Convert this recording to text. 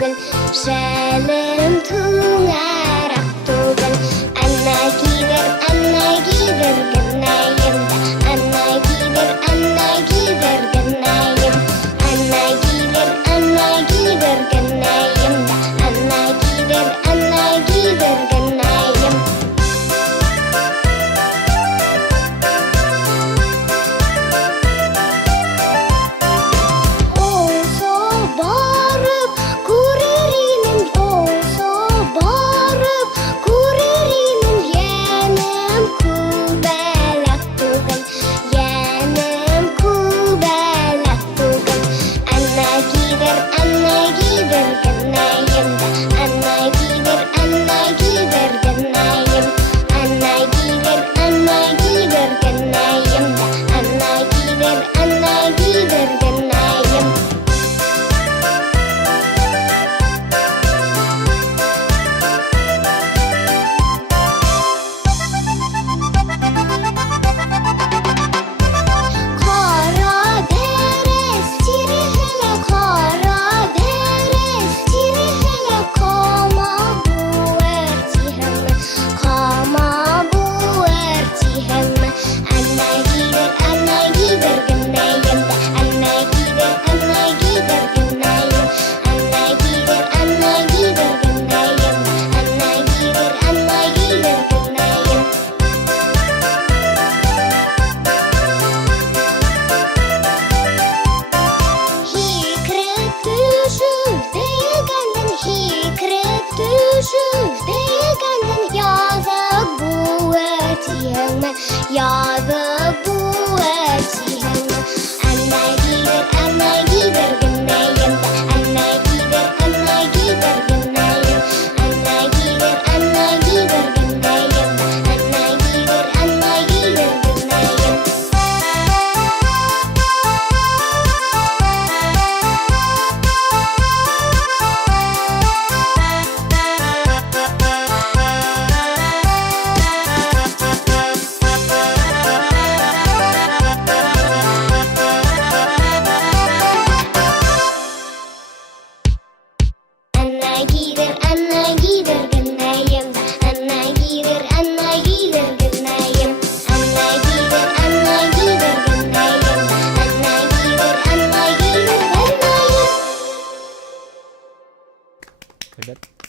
tugel, Shalem tungarap tugel. Anna gider gennayem da. Anna gider gennayem. Anna gider gennayem da. Anna gider gennayem. Olsa barıp kurerinin, olsa barıp kurerinin, yenem kubelak tugel, yenem kubelak tugel. Anna gider gennayem da. Anna gider gennayem. Anna gider gennayem da. Anna gider gennayem. Kara deres tirhele, kara deres tirhele, kama bu ertihemme, kama bu ertihemme. Anna gider gennayem da. Anna gider gennayem. Anna gider gennayem da. Anna gider gennayem. Hikrek düşüp değgenden, hikrek düşüp değgenden, yazık bu ertihemme, yazık bu ertihemme. Anna gider gennayem da. Anna gider gennayem. Anna gider gennayem da. Anna gider gennayem. Anna gider gennayem da. Anna gider gennayem. Anna gider gennayem da. Anna gider gennayem. Evet.